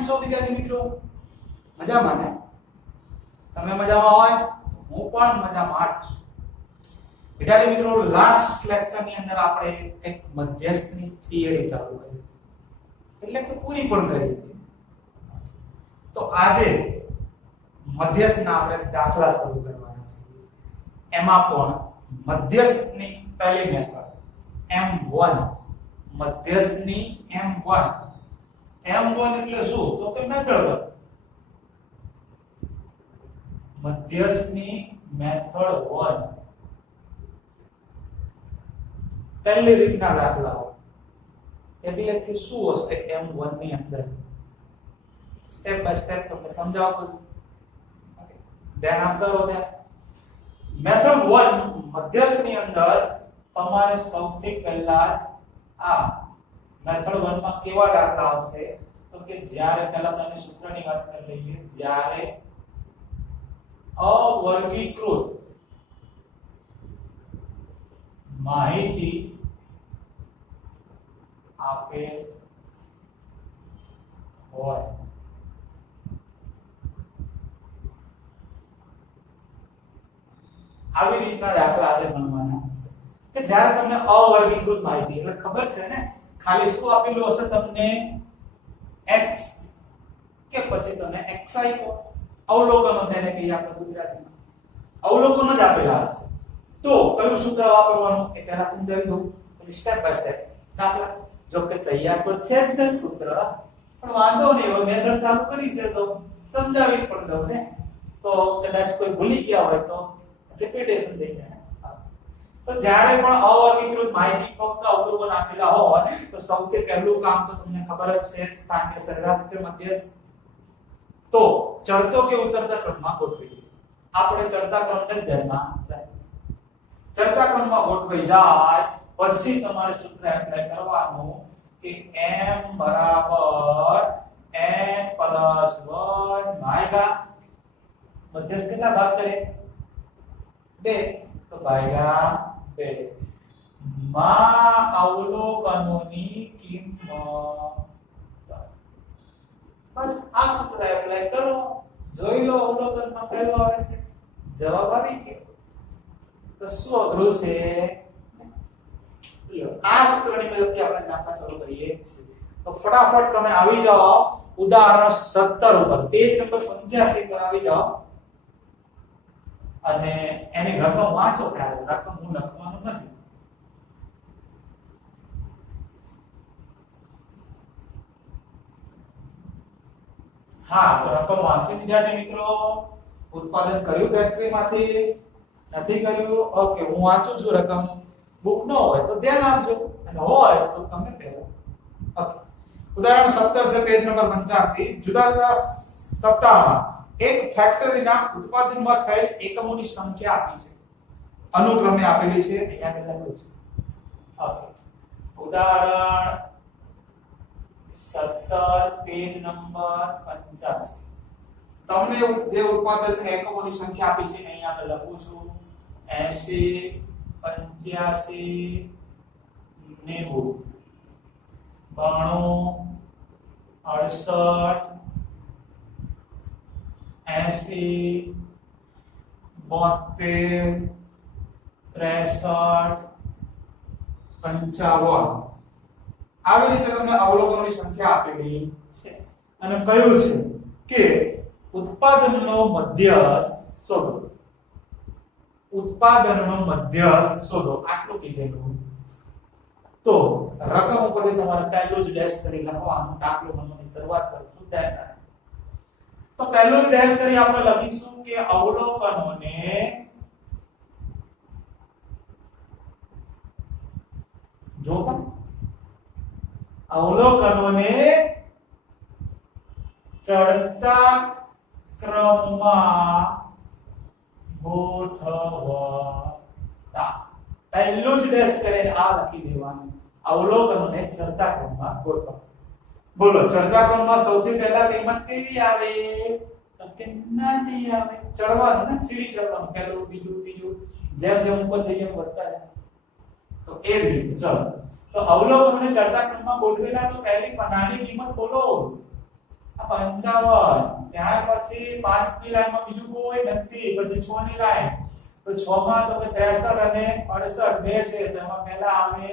કેમ છો વિદ્યાર્થી મિત્રો? મજામાં ને? તમે મજામાં હોય? હું પણ મજામાં જ છું. વિદ્યાર્થી મિત્રો, લાસ્ટ લેક્ચર ની અંદર આપણે એક મધ્યસ્થની થિયરી ચાલુ કરી, એટલે કે પૂરી પણ કરી. તો આજે મધ્યસ્થના આપણે દાખલા શરૂ કરવાના છે. એમાં પણ મધ્યસ્થની પહેલી મેથડ M1, મધ્યસ્થની M1. M1 એટલે શું? તો કે મેથડ 1. મધ્યસ્થની મેથડ 1. પહેલી રીતના દાખલાઓ એટલે કે શું હશે M1 ની અંદર? સ્ટેપ બાય સ્ટેપ તમને સમજાવતો છું. ધ્યાન આપતા રહો. મેથડ 1 મધ્યસ્થની અંદર તમારે સૌથી પહેલા જ આ મેથડ 1 માં કેવા દાખલા આવશે? તો કે જ્યારે પહેલા તમે સૂત્રની વાત કરી લઈએ. જ્યારે અવર્ગીકૃત માહિતી આપેલ હોય, આવી રીતના દાખલા આજે ગણવાના છે. કે જ્યારે તમને અવર્ગીકૃત માહિતી, એટલે ખબર છે ને, ખાલી શું આપેલું હશે તમને? x કે પછી તમને xi તો અવલોકનો છે ને કે આપણે ગુજરાતીમાં અવલોકનો જ આપેલા હશે. તો કયું સૂત્ર વાપરવાનું એ પહેલા સમજાવી દઉં, પછી સ્ટેપ બાય સ્ટેપ દાખલા. જો કે તૈયાર તો છે જ ને સૂત્ર, પણ વાંધો નહીં, હવે મેથડ ચાલુ કરી છે તો સમજાવી પણ દઉં ને. તો કદાચ કોઈ ભૂલી ગયા હોય તો રિપીટેશન થઈ જાય. તો જ્યારે પણ અવર્ગીકૃત માહિતી ફક્ત અવલોકન આપેલા હોય તો સૌથી પહેલું કામ તો તમને ખબર જ છે, સ્થાનિક સરેરાશ કે મધ્યસ્થ. તો ચડતો કે ઉતરતા ક્રમમાં ગોઠવી. આપણે ચડતા ક્રમને જ ધ્યાનમાં રાખીશું. ચડતા ક્રમમાં ગોઠવાઈ જાય પછી તમારે સૂત્ર એપ્લાય કરવાનું કે m બરાબર n પ્લસ 1 ભાગ્યા મધ્યસ્થ કેટલા ભાગ કરે? 2. તો ભાગ્યા 2 માં અવલોકનોની કિંમત. બસ આ સૂત્ર એપ્લાય કરો, જોઈ લો અવલોકનમાં પહેલો આવે છે, જવાબ આવી ગયો. તો શું અઘરું છે? આ સૂત્રની મદદથી આપણે દાખલા શરૂ કરીએ છીએ. તો ફટાફટ તમે આવી જાઓ ઉદાહરણ 17 ઉપર, પેજ નંબર 85 પર આવી જાઓ અને એની રકમ વાંચો. ત્યારે રકમ હું લખવાનું નથી. હા, તો રકમ વાંચી વિદ્યાર્થી મિત્રો. ઉત્પાદન કર્યું ફેક્ટરીમાંથી? નથી કર્યું? ઓકે, હું વાંચું છું રકમ. બુક ન હોય તો ધ્યાન આપજો, અને હોય તો તમે પહેલો. ઓકે, ઉદાહરણ 17 છે, પેજ નંબર 85. જુદા જુદા સપ્તાહમાં એક ફેક્ટરીના ઉત્પાદનમાં થયેલ એકમોની સંખ્યા આપી છે, અનુક્રમે આપેલી છે. અહીંયા લખેલું છે. ઓકે, ઉદાહરણ 17 પેજ નંબર 85. તમને જે ઉત્પાદન એકમોની સંખ્યા આપી છે અહીંયા મેં લખું છું 80 85 90 92 68 80 72 63 55. આવી રીતે તમને અવલોકનોની સંખ્યા આપેલી છે અને કહ્યું છે કે ઉત્પાદનનો મધ્યસ્થ શોધો. ઉત્પાદનનો મધ્યસ્થ શોધો, આટલું કીધેલું. તો રકમ ઉપરથી તમારે પહેલું જ ડેશ કરી લખવાનું. દાખલો ગણવાની શરૂઆત કરશું ત્યારે તો પહેલું જ ડેશ કરી આપણે લખીશું કે અવલોકનોને જોતા અવલોકનોને ચડતા ક્રમમાં ગોઠવતા. પહેલું જ ડેશ કરીને આ લખી દેવાનું, અવલોકનોને ચડતા ક્રમમાં ગોઠવતા. બોલો, ચડતા ક્રમમાં સૌથી પહેલા કિંમત કેવી આવે? તો કે નાની આવે. ચડવાનું ને, સીડી ચડવાનું, પહેલું બીજું ત્રીજું, જેમ જેમ ઉપર જઈએ એમ વધતા જાય. તો એ જ રીતે ચલો. તો અવલોકનોને ચડતા ક્રમમાં ગોઠવેલા, તો પહેલી નાની કિંમત બોલો. આ 55 ત્યાર પછી 5 ની લાઈનમાં બીજું કોઈ નથી પછી 6 ની લાઈન તો 6 માં તો 63 અને 68 બે છે તો એમાં પહેલા આવે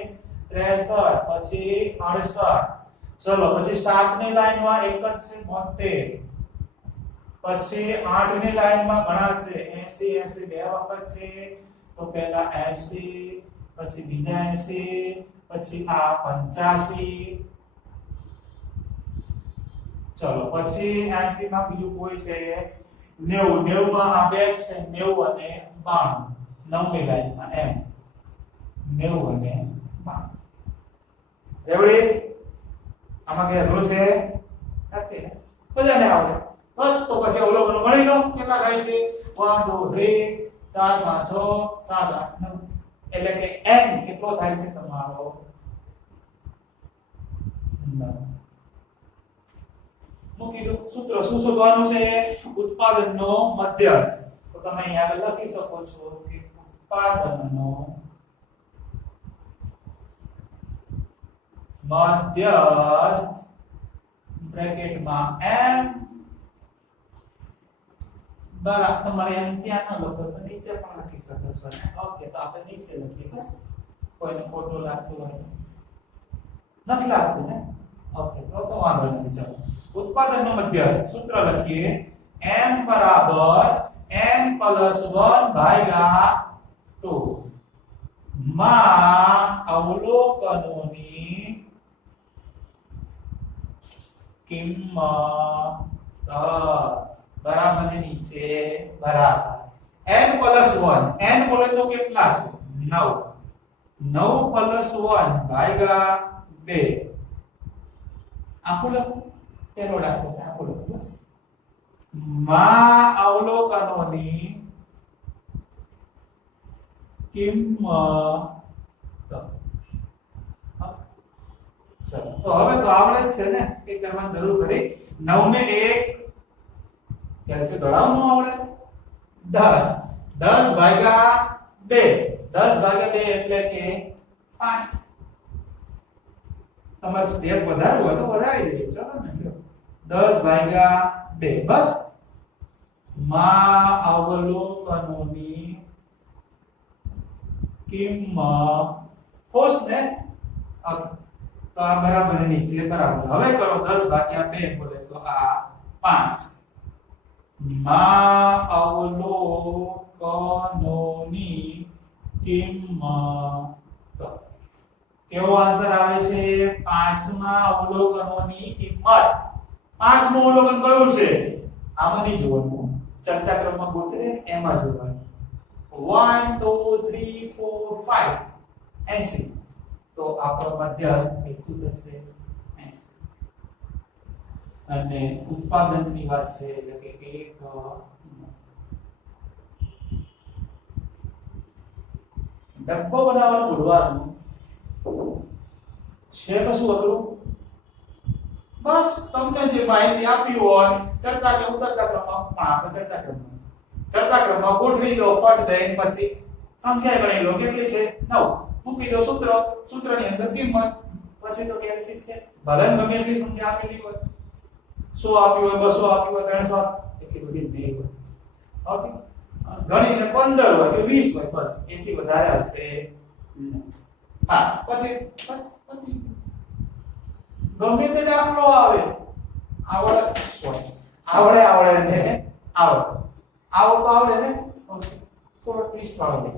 63 પછી 68 ચલો પછી 7 ની લાઈનમાં એક જ છે 72 પછી 8 ની લાઈનમાં ઘણા છે 80 80 બે વખત છે તો પહેલા 80 પછી બીજા 80 પછી આ 85 ચલો પછી 80 માં બીજું કોઈ છે 90 90 માં આ બે છે 90 અને 92 નવમી લાઈનમાં એમ 90 અને 92 રેવડી આમાં કે રૂલ છે નથી ને બધાને આવડે બસ તો પછી અવલોકન ગણી લો કેટલા થાય છે 1 2 3 4 5 6 7 8 9 એટલે કે n કેટલો થાય છે તમારો 9 મૂકી દો સૂત્ર શું શોધવાનું છે ઉત્પાદનનો મધ્યસ્થ તો તમે અહીં આગળ લખી શકો છો કે ઉત્પાદનનો મધ્યસ્થ બ્રેકેટમાં m બરાબર તમારે એમ ત્યાં ન લખો તો નીચે પણ લખી શકો છો ઓકે તો આપણે નીચે લખીએ બસ કોઈને ખોટું લાગતું હોય નથી લાગતું ને ઓકે તો વાંધો નથી ચાલો ઉત્પાદનનો મધ્યસ્થ સૂત્ર લખીએ m બરાબર n + 1 ભાગ્યા 2 માં અવલોકનોની કિંમત બરાબર ને નીચે બરાબર n + 1 n બોલે તો કેટલા છે 9 9 + 1 ભાગ્યા 2 આખું લખો પેલો દાખલો છે આખું લખો બસ માં અવલોકનોની કિંમત ચલો તો હવે તો આવડે જ છે ને કે કરવાની જરૂર ખરી 9 ને 1 ક્યાં છે દળાવનું આવડે 10 10 ભાગ્યા 2 10 ભાગ્યા 2 એટલે કે 5 તમારે સ્ટેપ વધારવું હોય તો વધારી દેજો ચાલો ને 10 ભાગ્યા 2 બસ માં અવલોકનોની કિંમત હોશ ને ઓકે તો આ બરાબર નીચે બરાબર હવે કરો 10 ભાગ્યા 2 બોલે તો આ 5 માં અવલોકનોની કિંમત કેવો આન્સર આવે છે 5 માં અવલોકનોની કિંમત 5 મો અવલોકન કયું છે આમાં નહીં જોવાનું ચડતા ક્રમમાં ગોતે એમાં જોવાનું 1 2 3 4 5 80 તો આપણો મધ્યસ્થ શું થશે 80 અને ઉત્પાદનની વાત છે એટલે કે 1 ડબ્બો બનાવવાનું ભૂલવાનું છે તો શું અઘરું બસ તમને જે માહિતી આપી હોય ચડતા કે ઉતરતા ક્રમમાં આપણે ચડતા ક્રમમાં ગોઠવી દો ફટ દઈને પછી સંખ્યા ગણી લો કેટલી છે 9 મૂકી દો સૂત્રની અંદર કિંમત પછી તો કેલ્સી છે ભલે ગમે એટલી સંખ્યા આપેલી હોય 100 આપી હોય 200 આપી હોય 300 એટલી બધી નહીં હોય ઓકે ગણીને 15 હોય કે 20 હોય બસ એથી વધારે આવશે હા પછી બસ ગમે તે દાખલો આવે આવડે ને આવડે ને ઓકે થોડો ટ્વિસ્ટ વાળો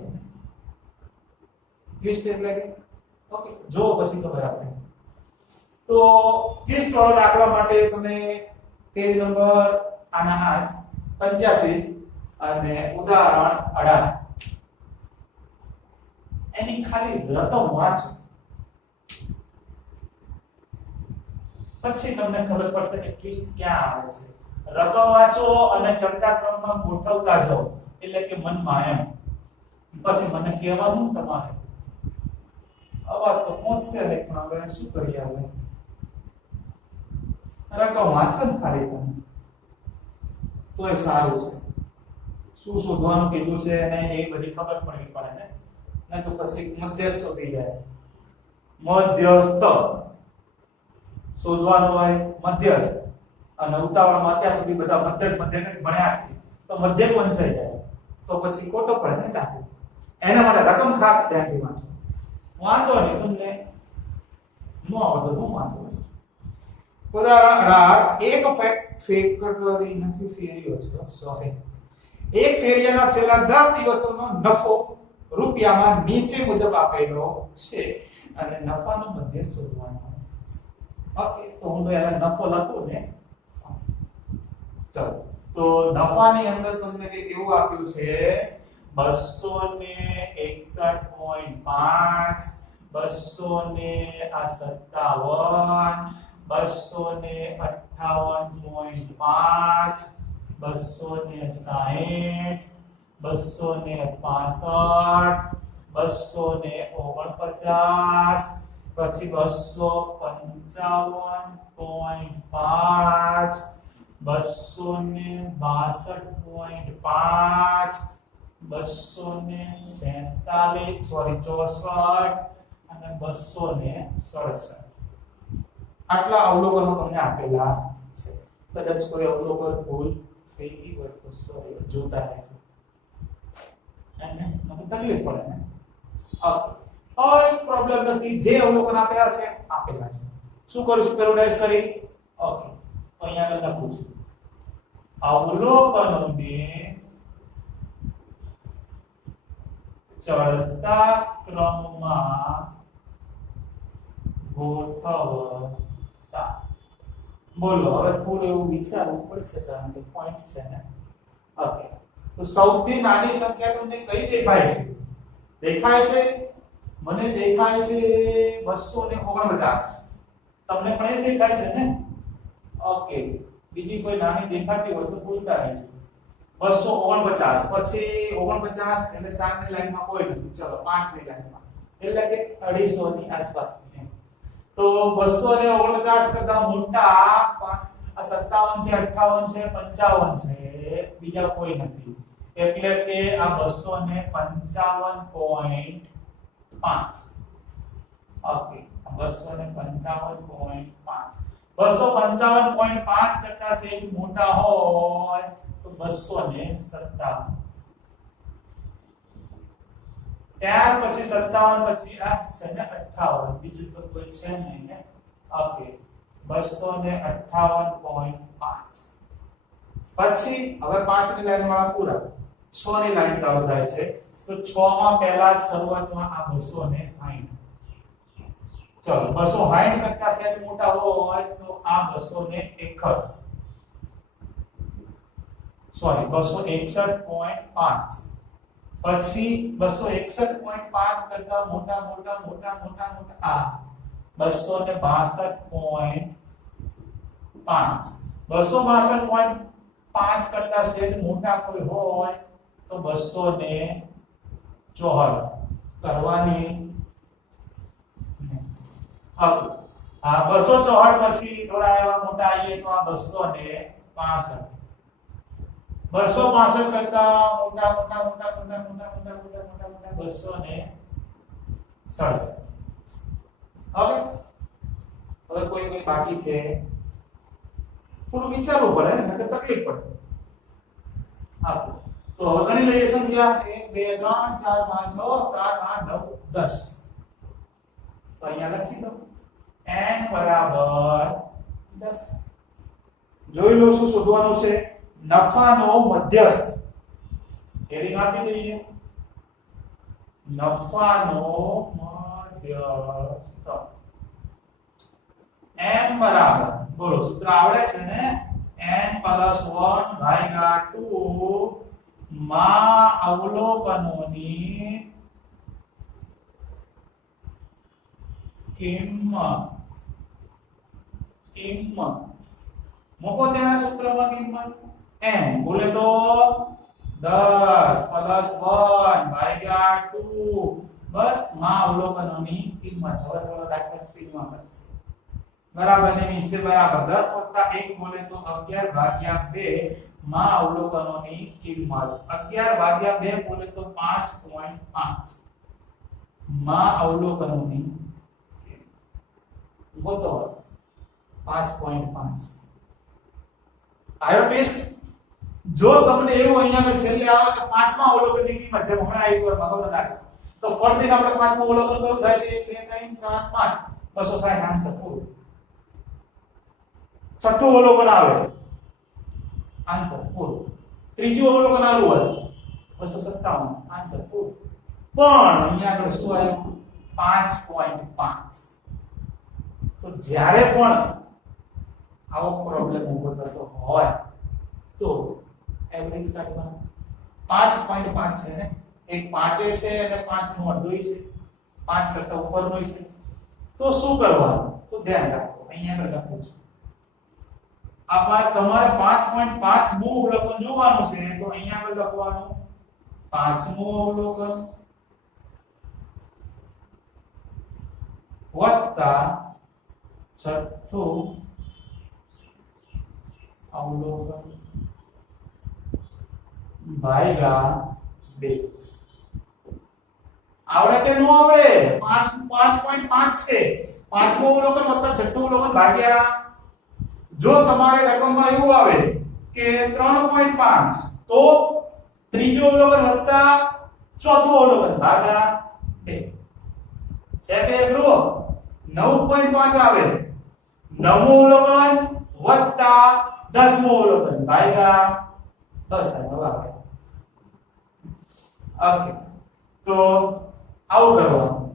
ટ્વિસ્ટ એટલે કે ઓકે જો પછી ખબર આપણે તો ટ્વિસ્ટ વાળો દાખલા માટે તમે પેજ નંબર આના 85 અને ઉદાહરણ 18 એની ખાલી રકમ વાંચો પછી તમને ખબર પડશે કે ટ્વિસ્ટ ક્યાં આવે છે રકમ વાંચો અને ચડતા ક્રમમાં ગોઠવતા જાઓ એટલે કે મનમાં એમ પછી મને કહેવાનું તમારે અવાજ તો પહોંચશે ને પણ હવે શું કરીએ હવે રકમ વાંચો ને ખાલી તમે તોય સારું છે શું શોધવાનું કીધું છે અને એ બધી ખબર પડવી પડે ને તો પછી મધ્યસ્થ શોધી જાય મધ્યસ્થ શોધવાનું હોય મધ્યસ્થ અને ઉતાવળમાં અત્યાર સુધી બધા મધ્યક ભણ્યા છે તો મધ્યક વંચાઈ જાય તો પછી ખોટો પડે ને દાખલો. એના માટે રકમ ખાસ ધ્યાનથી વાંચો. વાંધો નહીં તમને નો આવડે તો વાંચો. ઉદાહરણ એક ફેક્ટરી નથી ફેરીઓ છે સોરી. એક ફેરિયાના છેલ્લા 10 દિવસોનો નફો રૂપિયામાં નીચે મુજબ આપેલો છે અને નફાનો મધ્ય શોધવાનો. ઓકે તો હું તો યાર નફો લખું ને. ચલો તો નફાની અંદર તમને કંઈક એવું આપ્યું છે 261.5 258.5 260 265 249 પછી 255.5 262.5 247 સોરી 64 અને 267 આટલા અવલોકનો તમને આપેલા છે. કદાચ કોઈ અવલોકન ભૂલ થઈ ગઈ હોય તો સોરી જોતા રહેજો અને મને તકલીફ પડે ને. કોઈ પ્રોબ્લેમ નથી. જે અવલોકન આપેલા છે શું કરું છું પેરોડાઇઝ કરી. ઓકે તો અહીંયા આગળ લખું છું અવલોકનોને ચડતા ક્રમમાં ગોઠવતા. બોલો હવે થોડું એવું વિચારવું પડશે કારણ કે પોઈન્ટ છે ને. ઓકે તો સૌથી નાની સંખ્યા તમને કઈ દેખાય છે? દેખાય છે મને દેખાય છે 249. તમને પણ એ દેખાય છે ને. ઓકે બીજી કોઈ નાની દેખાતી હોય તો ભૂલતા રહેજો. 249 પછી 49 એટલે 4 ની લાઈનમાં કોઈ નથી. ચલો 5 ની લાઈનમાં એટલે કે 250 ની આસપાસ. તો 249 કરતા મોટા 57 છે 58 છે 55 છે બીજા કોઈ નથી. એટલે કે આ 255.5 ઓકે 255.5 255.5 કરતા સેજ મોટા હોય તો 257. ત્યાર પછી 57 પછી આ છે ને 58 બીજું તો કોઈ છે નહીં ને. ઓકે 258.5 પછી હવે 5 ની લાઈન વાળા પૂરા 6 ની લાઈન ચાલુ થાય છે તો 6 માં પહેલા શરૂઆતમાં આ 260. ચલો 260 કરતા સેજ મોટા હોય તો આ 261 સોરી 261.5 પછી 261.5 કરતા મોટા આ 262.5 262.5 કરતા સેજ મોટા કોઈ હોય તો 264 કરવાની. હવે આ 264 પછી થોડા એવા મોટા આવીએ તો આ 265 265 કરતા મોટા 267. હવે કોઈ બાકી છે થોડું વિચારવું પડે ને નકર તકલીફ પડે. તો હવે ગણી લઈએ સંખ્યા 1 2 3 4 5 6 7 8 9 10. તો અહીંયા લખી દો n બરાબર 10. જોઈ લો શું શોધવાનું છે. નફાનો મધ્યસ્થ હેડિંગ આપી દઈએ નફાનો મધ્યસ્થ n બરાબર બોલો સૂત્ર આવડે છે ને n + 1/2 માં અવલોકનોની કિંમત મૂકો તેના સૂત્રમાં કિંમત n બોલે તો 10 + 1/2 બસ માં અવલોકનોની કિંમત. હવે થોડો દાખલો સ્પીડમાં કરશે. બરાબર ને નીચે બરાબર 10 + 1 બોલે તો 11/2 માં અવલોકનોની કિંમત. 11/2 બોલે તો 5.5 માં અવલોકનોની કિંમત. ગોતો 5.5 આયો ટેસ્ટ જો તમને એવું અહીંયા આગળ છેલ્લે આવે કે પાંચમા અવલોકનની કિંમત જેમ હમણાં આવી પર મગજ નાખો તો ફરીથી આપણે પાંચમું અવલોકન કેવું થાય છે 1 2 3 4 5 260 આન્સર પૂરું છઠ્ઠું અવલોકન આવે આન્સર પૂરું ત્રીજું અવલોકન આવ્યું હોય 257 આન્સર પૂરું પણ અહીંયા આગળ શું આવ્યું 5.5 તો જ્યારે પણ આવો પ્રોબ્લેમ ઊભો થતો હોય તો એવરેજ કાઢવાનો 5.5 છે ને એક 5 છે અને 5 નું અડધું છે 5 કરતા ઉપરનો છે તો શું કરવાનું તો ધ્યાન રાખો અહીંયા આગળ લખું છું તમારે 5.5 નું અવલોકન જોવાનું છે તો અહીંયા આગળ લખવાનું 5મું અવલોકન વત્તા છઠ્ઠું અવલોકન ભાગ્યા 2 આવડે કે નો આવડે 5.5 છે પાંચમું અવલોકન વત્તા છઠ્ઠું અવલોકન ભાગ્યા જો તમારે રકમમાં એવું આવે કે 3.5 તો ત્રીજું અવલોકન વત્તા ચોથું અવલોકન ભાગ્યા 2 છે કે ગ્રુપ 9.5 આવે નવમું અવલોકન વત્તા 10મું અવલોકન ભાગ્યા 10 આવે ઓકે તો આવું કરવાનું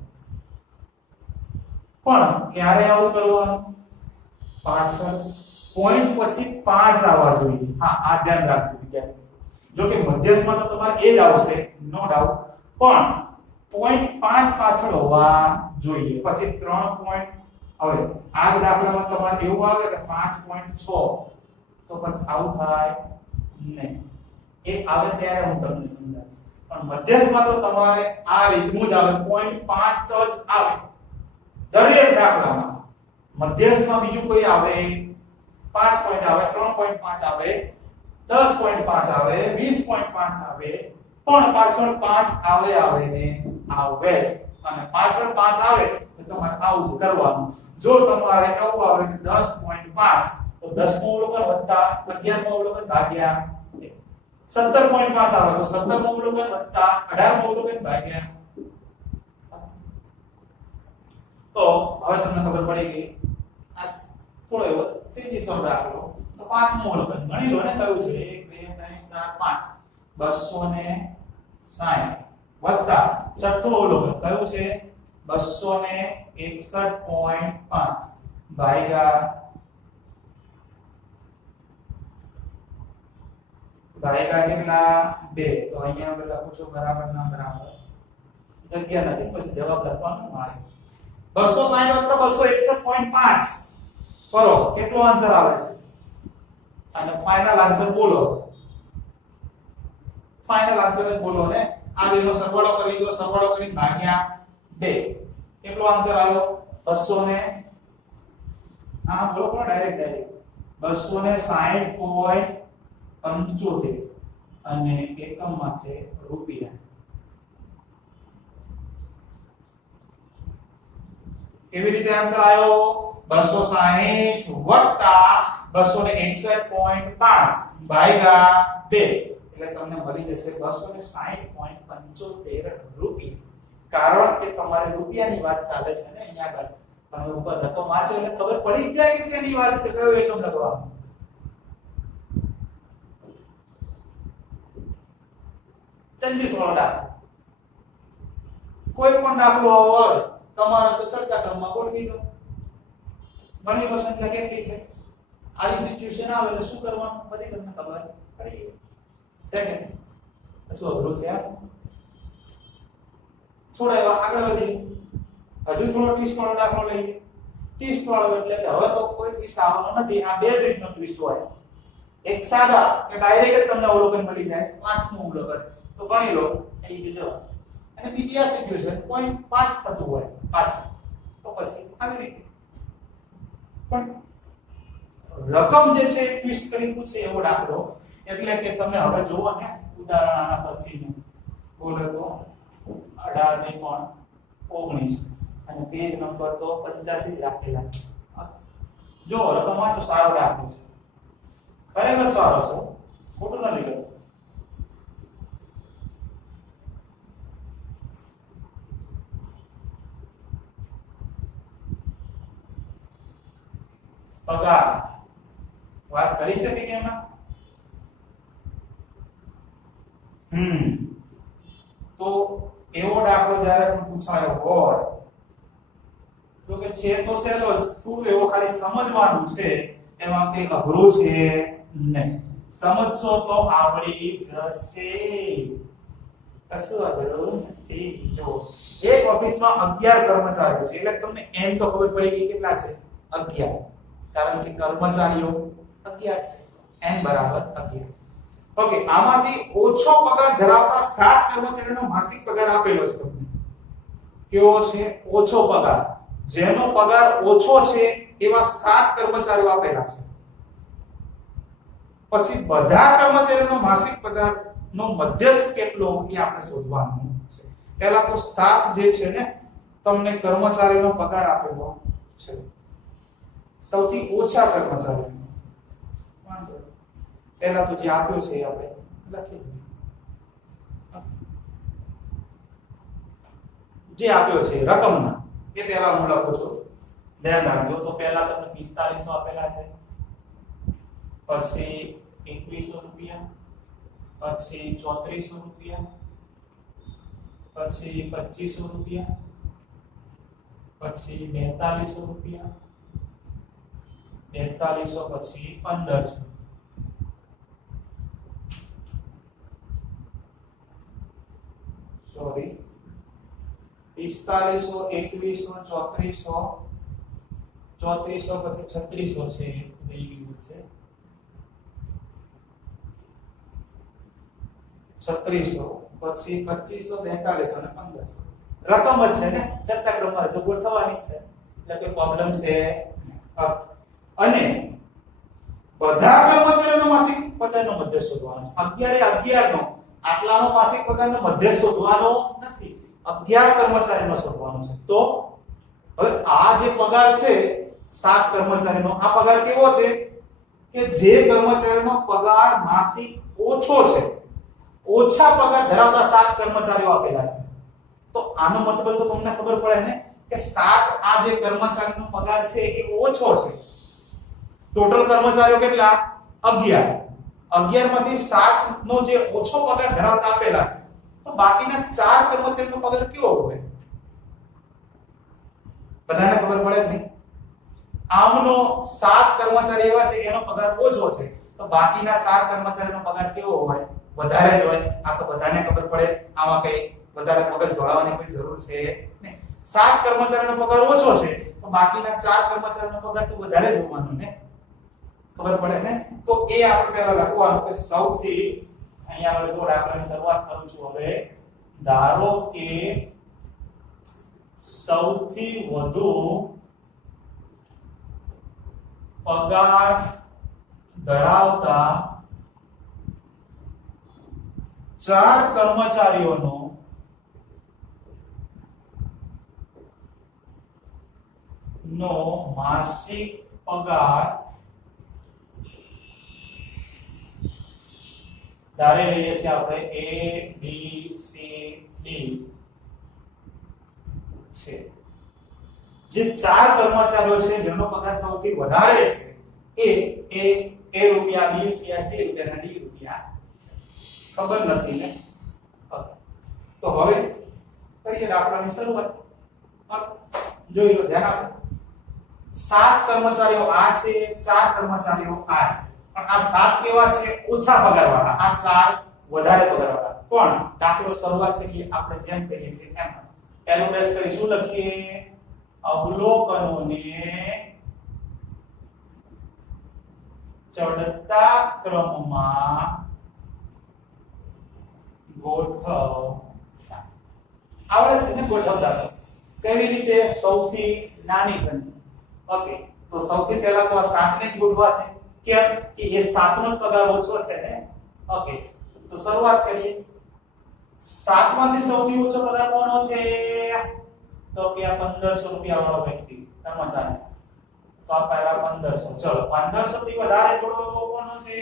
પણ ક્યારે આવું કરવાનું પાછળ પોઈન્ટ પછી 5 આવવા જોઈએ હા આ ધ્યાન રાખજો વિદ્યાર્થી જો કે મધ્યસ્થમાં તો તમારે એ જ આવશે નો ડાઉટ પણ પોઈન્ટ 5 પાછળ હોવા જોઈએ પછી 3 પોઈન્ટ હવે આ દાખલામાં તમારે એવું આવે કે 5.6 તો પછી આવું થાય નહીં એ આવે ત્યારે હું તમને સમજાવીશ પણ મધ્યસ્થમાં તો તમારે આ રીતનું જ આવે પોઈન્ટ 5 જ આવે દરેક દાખલામાં મધ્યસ્થમાં બીજું કોઈ આવે 5 પોઈન્ટ આવે 3.5 આવે 10.5 આવે 20.5 આવે પણ પાછળ 5 આવે ને આવે જ અને પાછળ 5 આવે તો તમારે આવું જ કરવાનું જો તમારે આવું આવે કે 10.5 તો 10મું અવલોકન વત્તા 11મું અવલોકન ભાગ્યા 17.5 આવે તો 17મું અવલોકન વત્તા 18મું અવલોકન ભાગ્યા તો હવે તમને ખબર પડી ગઈ આ થોડો એવો ચેન્જીસ ઓફ દાખલો તો પાંચમું અવલોકન ગણી લો ને કયું છે 1 2 3 4 5 260 વત્તા છઠ્ઠું અવલોકન કયું છે 261.5 ભાગ્યા કેટલા 2 તો અહીંયા આપણે લખું છું બરાબર ના બરાબર જગ્યા નથી પછી જવાબ લખવાનો મારે 260 વત્તા 261.5 કરો કેટલો આન્સર આવે છે અને ફાઇનલ આન્સર બોલો ફાઇનલ આન્સર બોલો ને આ બેનો સરવાળો કરી દો સરવાળો કરી ભાગ્યા 2 કેટલો આન્સર આવ્યો 200 ને આ બોલો કોણ ડાયરેક્ટ 260.75 અને એકમમાં છે રૂપિયા કેવી રીતે આન્સર આવ્યો 260 વત્તા 261.5 ભાગ્યા 2 એટલે તમને મળી જશે 260.75 રૂપિયા કારણ કે તમારે રૂપિયાની વાત ચાલે છે ને અહીંયા આગળ તમે ઉપર રકમ વાંચો એટલે ખબર પડી જ જાય કે શેની વાત છે કયો એકમ લખવાનું ચેન્જીસ વાળા કોઈ પણ દાખલો આવે તમારે તો ચડતા ક્રમમાં ગોઠવી દો ઘણી વાર સંખ્યા કેટલી છે આવી સિચ્યુએશન આવે એટલે શું કરવાનું બધી તમને ખબર પડી ગઈ સેકન્ડ શું અઘરું છે થોડા એવા આગળ વધી હજુ થોડો ટ્વિસ્ટ વાળો દાખલો લઈએ ટ્વિસ્ટ વાળો એટલે કે હવે તો કોઈ ટ્વિસ્ટ આવવાનો નથી આ બે જ રીતનો ટ્વિસ્ટ હોય એક સાદા કે ડાયરેક્ટ જ તમને અવલોકન મળી જાય પાંચમું અવલોકન તો ગણી લો એ કે જવાબ અને બીજી આ સિચ્યુએશન 0.5 થતું હોય પાછળ તો પછી આવી રીતે પણ રકમ જે છે ટ્વિસ્ટ કરી પૂછે એવો દાખલો એટલે કે તમે હવે જોવો ને ઉદાહરણ આના પછીનું બોલો તો 18 ને પણ 19 અને પેજ નંબર તો 85 જ રાખેલા છે જો રકમ વાંચો સારો દાખલો છે ખરેખર સારો છે, ખોટું નથી કહેતો. પગાર વાત કરી છે કે એમાં તો એવો દાખલો જ્યારે પણ પૂછાયો હોય તો કે છે તો સહેલો જ, થોડું એવો ખાલી સમજવાનું છે, એમાં કંઈ અઘરું છે નહીં, સમજશો તો આવડી જશે, કશું અઘરું નથી. જો એક ઓફિસમાં 11 કર્મચારીઓ છે, એટલે તમને એમ તો ખબર પડી ગઈ કેટલા છે, 11, કારણ કે કર્મચારીઓ 11 છે, n બરાબર 11. ઓકે, આમાંથી ઓછો પગાર ધરાવતા 7 કર્મચારીનો માસિક પગાર આપેલો છે તમને. કેવો છે? ઓછો પગાર. જેનો પગાર ઓછો છે એવા 7 કર્મચારીઓ આપેલા છે. પછી બધા કર્મચારીનો માસિક પગારનો મધ્યસ્થ કેટલો એ આપણે શોધવાનું છે. પહેલા તો 7 જે છે ને તમને કર્મચારીનો પગાર આપેલો છે. સૌથી ઓછા કર્મચારીનો પહેલા તો જે આપ્યો છે એ આપણે લખી દઈએ. જે આપ્યો છે રકમના એ પહેલા હું લખું છું, ધ્યાન રાખજો. તો પહેલા તમને 4500 આપેલા છે, પછી 2100 રૂપિયા, પછી 3400 રૂપિયા, પછી 2500 રૂપિયા, પછી 4200 રૂપિયા, 4200 પછી 1500. સોરી, 4500, 2100, 3400, 3400 પછી 3600 છે, રહી ગયું છે 3600, પછી 2500, 4200 અને 1500. રકમ જ છે ને, ચડતા ક્રમમાં તો ગોઠવવાની છે, એટલે કોઈ પ્રોબ્લેમ છે. અને બધા કર્મચારીઓનો માસિક પગારનો મધ્યસ્થ શોધવાનો છે. 11 નો આટલાનો માસિક પગારનો મધ્યસ્થ શોધવાનો નથી, 11 કર્મચારીનો શોધવાનો છે. તો હવે આ જે પગાર છે 7 કર્મચારીનો, આ પગાર કેવો છે કે જે કર્મચારીનો પગાર માસિક ઓછો છે, ઓછા પગાર ધરાવતા 7 કર્મચારીઓ આપેલા છે. તો આનો મતલબ તો તમને ખબર પડે ને કે 7 આ જે કર્મચારીનો પગાર છે એ ઓછો છે. ટોટલ કર્મચારીઓ કેટલા? 11. 11 માંથી 7 નો જે ઓછો પગાર ધરાવતા આપેલા છે, તો બાકીના 4 કર્મચારીનો પગાર કેવો હોય? બધાને ખબર પડે જ નહીં. આમનો 7 કર્મચારી એવા છે કે એનો પગાર ઓછો છે, તો બાકીના 4 કર્મચારીનો પગાર કેવો હોય? વધારે જ હોય. આ તો બધાને ખબર પડે, આમાં કઈ વધારે મગજ દોડાવવાની કોઈ જરૂર છે નહીં. 7 કર્મચારીનો પગાર ઓછો છે, તો બાકીના 4 કર્મચારીનો પગાર તો વધારે જ હોવાનો ને, ખબર પડે ને. તો એ આપણે પહેલા લખવાનું કે સૌથી, અહીંયા આપણે જો દાખલાની શરૂઆત કરું છું હવે. ધારો કે સૌથી વધુ પગાર ધરાવતા 4 કર્મચારીઓનો માસિક પગાર ધારી લઈએ છીએ આપણે A, B, C, D છે. જે 4 કર્મચારીઓ છે જેનો પગાર સૌથી વધારે છે એ રૂપિયા, B રૂપિયા, C રૂપિયા અને D રૂપિયા ખબર નથી ને. તો હવે કરીએ દાખલાની શરૂઆત. જોઈ લો, ધ્યાન આપો. 7 કર્મચારીઓ આ છે, 4 કર્મચારીઓ આ છે, પણ આ 7 કેવા છે? ઓછા પગારવાળા, આ 4 વધારે પગારવાળા. પણ દાખલો શરૂઆત કરીએ આપણે જેમ કરીએ છીએ એમ. પહેલું બેસ કરી શું લખીએ? અવલોકનોને ચડતા ક્રમમાં ગોઠવતા. આવડે છે ને ગોઠવતા? કેવી રીતે? સૌથી નાની સંખ્યા. ઓકે, તો સૌથી પહેલા તો આ 7 ને જ ગોઠવા છે. કેમ કે એ 7 નો પગાર ઓછો છે ને. ઓકે, તો શરૂઆત કરીએ. 7 માંથી સૌથી ઓછો પગાર કોનો છે? તો કે આ 1500 રૂપિયા વાળો વ્યક્તિ કર્મચારી. તો આ પહેલા 1500. ચલો 1500 થી વધારે થોડો કોનો છે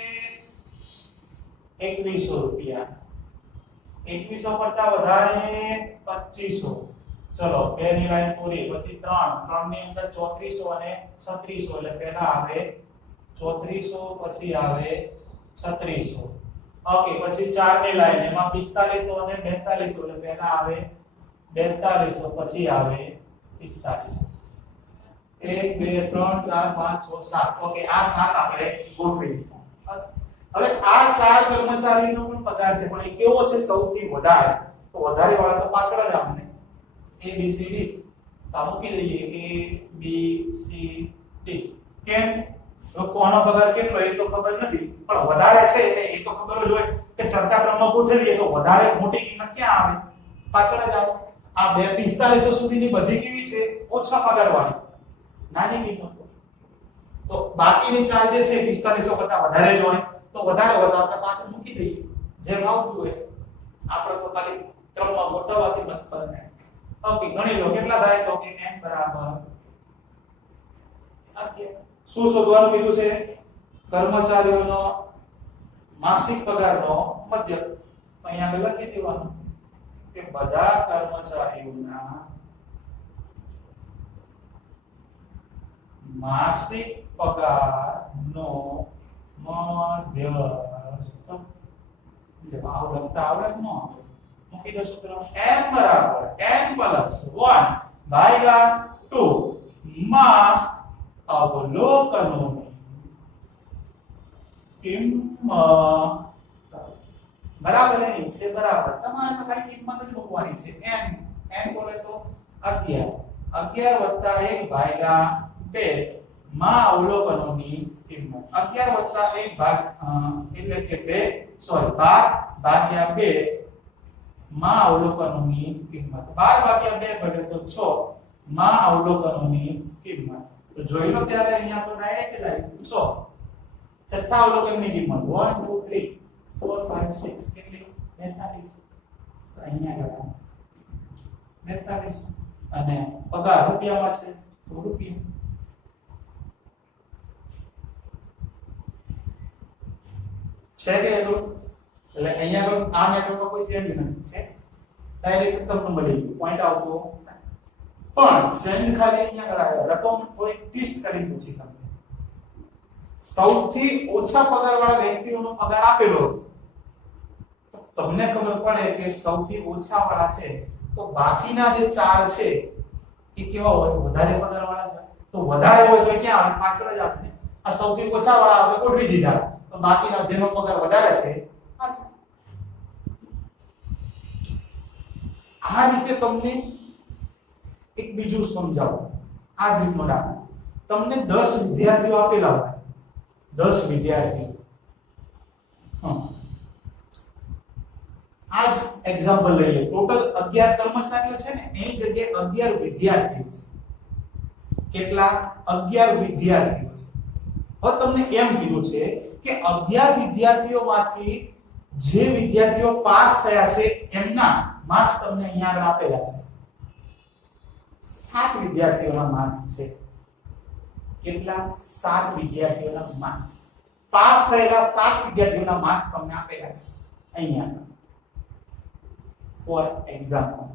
2100 રૂપિયા. 2100 કરતા વધારે 2500. ચલો બે ની લાઈન પૂરી. પછી 3 ની અંદર 3400 અને 3600 એટલે પહેલા આવે 3400 પછી આવે 3600. ઓકે પછી 4 ની લાઈન એમાં 4500 અને 4200 એટલે પહેલા આવે 4200 પછી આવે 4500. 1 2 3 4 5 6 7. ઓકે આ 7 આપણે ગોઠવી. હવે આ ચાર કર્મચારીનો પણ પગાર છે પણ એ કેવો છે સૌથી વધારે. તો વધારે વાળા તો પાછળ જ આપણે A B C D તો મૂકી દઈએ A B C D. કેમ? તો કોનો પગાર કેટલો એ તો ખબર નથી પણ વધારે છે એટલે એ તો ખબર જ હોય કે ચડતા ક્રમમાં ગોઠવીએ તો વધારે મોટી કિંમત ક્યાં આવે? પાછળ જ આવે. આ 4500 સુધીની બધી કેવી છે? ઓછા પગાર વાળી નાની કિંમતો. તો બાકીની ચાર જે છે 4500 કરતા વધારે જ હોય તો વધારે આપણે પાછળ મૂકી દઈએ જેમ આવતું હોય. આપણે તો ખાલી ક્રમમાં ગોઠવવાથી મત પડે. ઓકે ગણી લો કેટલા થાય તો કે n બરાબર 11. શું શોધવાનું કીધું છે? કર્મચારીઓનો માસિક પગારનો મધ્યક. અહીંયા આપણે લખી દેવાનું કે બધા કર્મચારીઓના માસિક પગારનો મધ્યસ્થ. એટલે આવ લખતા આવડે ન આવે. મૂકી દો સૂત્ર n બરાબર n + 1 ભાગ્યા 2 માં અવલોકનોની કિંમત બરાબર એની છે બરાબર. તમારે તો ખાલી કિંમત જ મૂકવાની છે. n બોલે તો 11 1 ભાગ્યા 2 માં અવલોકનોની કિંમત. 11 1 ભાગ એટલે કે 12 ભાગ્યા 2 માં અવલોકનોની કિંમત. 12 ભાગ્યા 2 બને તો 6 માં અવલોકનોની કિંમત. તો જોઈ લો ત્યારે અહીંયા તો ડાયરેક્ટ જ આવી 6. છઠ્ઠા અવલોકનની કિંમત 1 2 3 4 5 6 કેટલી? 42. તો અહીંયા ગણા 42 અને પગાર રૂપિયામાં છે તો રૂપિયા. છે કે એટલું? એટલે અહીંયા પણ આ મેથડમાં કોઈ ચેન્જ નથી છે. ડાયરેક્ટ તમને મળી ગયું પોઈન્ટ આવતો પણ ચેન્જ ખાલી અહીંયા કરાયો. રકમ થોડી ટ્વિસ્ટ કરી પૂછી તમને. સૌથી ઓછા પગાર વાળા વ્યક્તિઓનો પગાર આપેલો હતો. તમને ખબર પડે કે સૌથી ઓછા વાળા છે તો બાકીના જે ચાર છે એ કેવા હોય? વધારે પગાર વાળા છે. તો વધારે હોય તો ક્યાં આવે? પાછળ જ આપણે આ સૌથી ઓછા વાળા આપણે ગોઠવી દીધા. તો બાકીના જેનો પગાર વધારે છે આ રીતે તમને એક બીજું સમજાવું. આ જ રીતનો દાખલો તમને 10 વિદ્યાર્થીઓ આપેલા હોય. 10 વિદ્યાર્થીઓ. આ જ એક્ઝામ્પલ લઈએ. ટોટલ 11 કર્મચારીઓ છે ને એની જગ્યાએ 11 વિદ્યાર્થીઓ છે. કેટલા? 11 વિદ્યાર્થીઓ છે. હવે તમને એમ કીધું છે કે 11 વિદ્યાર્થીઓમાંથી જે વિદ્યાર્થીઓ પાસ થયા છે એમના માર્ક્સ તમને અહીંયા આગળ આપેલા છે. 7 વિદ્યાર્થીઓના માર્ક્સ છે. કેટલા? 7 વિદ્યાર્થીઓના માર્ક્સ. પાસ થયેલા 7 વિદ્યાર્થીઓના માર્ક્સ તમને આપેલા છે અહીંયા. ફોર એક્ઝામ્પલ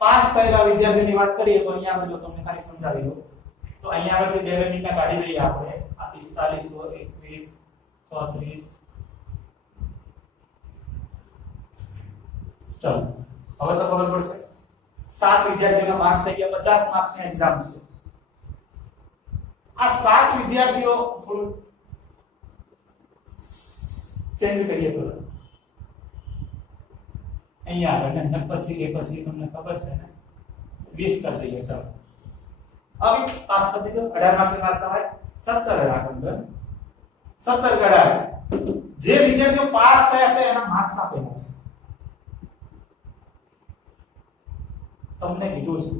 પાસ થયેલા વિદ્યાર્થીની વાત કરીએ તો અહીંયા આગળ જો તમને ખાલી સમજાવી દઉં તો અહીંયા આગળ 2 મિનિટના કાઢી દઈએ આપણે. આ 45 21 36 ચલો હવે તો ખબર પડશે. 7 વિદ્યાર્થીઓના માર્ક્સ થઈ ગયા. 50 માર્ક્સની એક્ઝામ છે. આ 7 વિદ્યાર્થીઓ થોડું ચેન્જ કરીએ તો અહીંયા આગળ ને પછી તમને ખબર છે ને 20 કરી દઈએ. ચાલો હવે પાસ કરી દીધો. 18 માર્ક્સ પાસ થાય 17 રાખો. 17 કઢાય. જે વિદ્યાર્થીઓ પાસ થયા છે એના માર્ક્સ આપેલા છે. તમને કીધું છે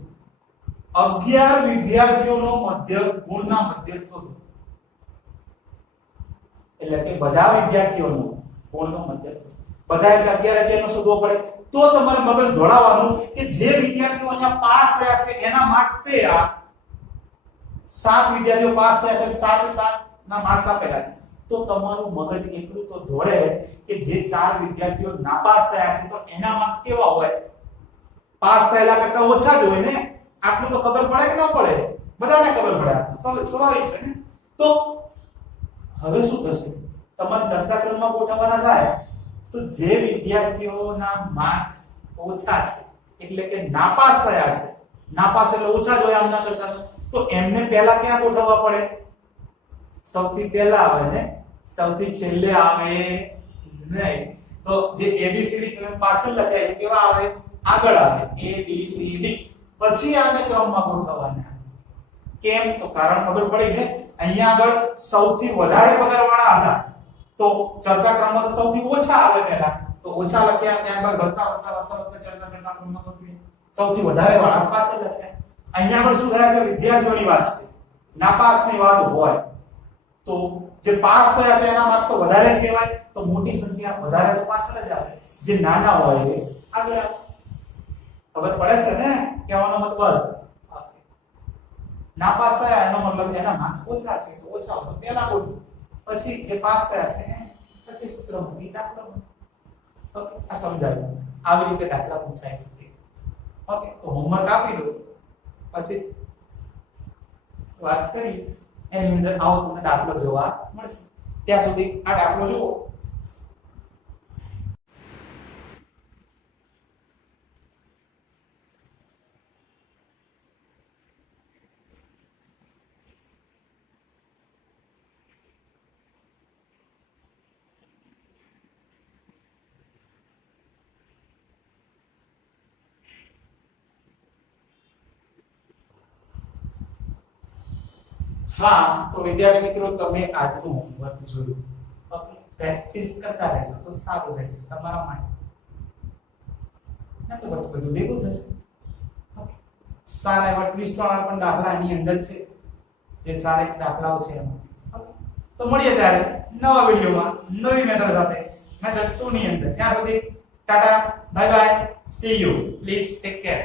11 વિદ્યાર્થીઓનો મધ્ય ગુણના મધ્યસ્થ શોધો. એટલે કે બધા વિદ્યાર્થીઓનો ગુણનો મધ્યસ્થ. બધા એટલે 11 નો શોધવો પડે. તો તમારે મગજ દોડાવવાનું કે જે વિદ્યાર્થીઓ અહીંયા પાસ થયા છે એના માર્ક્સ છે આ 7 વિદ્યાર્થીઓ પાસ થયા છે 7 ના માર્ક્સ આપેલા છે તો તમારું મગજ એટલું તો દોડે કે જે 4 વિદ્યાર્થીઓ નાપાસ થયા છે તો એના માર્ક્સ કેવા હોય પાસ થયેલા કરતા ઓછા જ હોય ને આટલું તો ખબર પડે કે ન પડે બધાને ખબર પડે સ્વાભાવિક છે ને તો હવે શું થશે તમારે ચર્ચા ક્રમમાં ગોઠવવાના થાય તો જે વિદ્યાર્થીઓના માર્ક્સ ઓછા છે એટલે કે નાપાસ થયા છે નાપાસ એટલે ઓછા જ હોય આમના કરતા તો એમને પહેલા ક્યાં ગોઠવવા પડે સૌથી પહેલા આવે ને સૌથી છેલ્લે આવે નહીં તો જે ABCD તમે પાછળ લખ્યા છે કેવા આવે આગળ આવે ABCD પછી આને ક્રમમાં ગોઠવવાના કેમ તો કારણ ખબર પડી ને અહીંયા આગળ સૌથી વધારે પગારવાળા હતા તો ચડતા ક્રમમાં તો સૌથી ઓછા આવે પહેલા તો ઓછા લખ્યા ત્યાં આગળ વધતા ચડતા ક્રમમાં ગોઠવીએ સૌથી વધારે વાળા પાછળ લખ્યા અહીંયા આગળ શું થાય છે વિદ્યાર્થીઓની વાત છે નાપાસની વાત હોય તો જે પાસ થયા છે એના માર્ક્સ તો વધારે જ કહેવાય તો મોટી સંખ્યા વધારે તો પાછળ જ આવે જે નાના હોય એ આગળ આવે ખબર પડે છે ને કહેવાનો મતલબ નાપાસ થયા એનો મતલબ એના માર્ક્સ ઓછા છે તો ઓછા હોય પહેલા ગોઠવો પછી જે પાસ થયા છે પછી સૂત્રમાંથી દાખલો ઓકે આ સમજાયું આવી રીતે દાખલા પૂછાય છે ઓકે તો હોમવર્ક આપી દો પછી વાત કરી એની અંદર આવો તમને દાખલો જોવા મળશે ત્યાં સુધી આ દાખલો જુઓ હા તો વિદ્યાર્થી મિત્રો તમે આજનું હોમવર્ક જોયું ઓકે પ્રેક્ટિસ કરતા રહેજો તો સારું રહેશે તમારા માટે ના તો બસ બધું ભેગું થશે ઓકે સારા એવા ટ્વિસ્ટ વાળા પણ દાખલા આની અંદર છે જે ચારેક દાખલાઓ છે એમાં ઓકે તો મળીએ ત્યારે નવા વિડિયોમાં નવી મેથડ સાથે મેથડ 2 ની અંદર ત્યાં સુધી Tata bye bye see you please take care